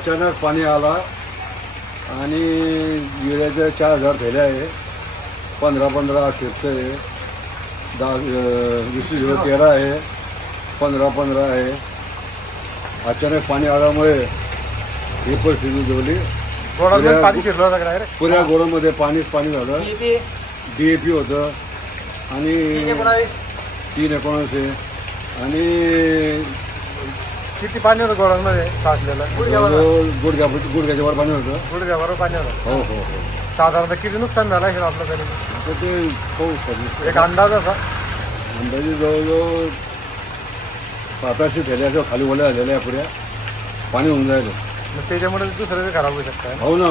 अचानक पाणी आला आणि विड्याच्या 4000 थैल्या आहे, 15-15 शिफ्ट आहे, 20-13 आहे, 15-15 आहे. अचानक पाणी आल्यामुळे ही परिस्थिती उद्भवली. पुऱ्या गोडामध्ये पाणी झालं. DAP होतं आणि 319 आणि किती पाणी होतं गोडांमध्ये साचलेलं? गुडघ्याच्या वर पाणी होतं. गुडघ्यावर पाणी होतं. हो हो हो. साधारणतः किती नुकसान झालं असेल आपलं तरी? आता ते पाऊस पडलं. एक अंदाज असा अंदाजे जवळजवळ 700 थैल्या खाली ओल्या झालेल्या पुऱ्या पाणी होऊन जायला. त्याच्यामुळे दुसरं खराब होऊ शकतं. हो ना.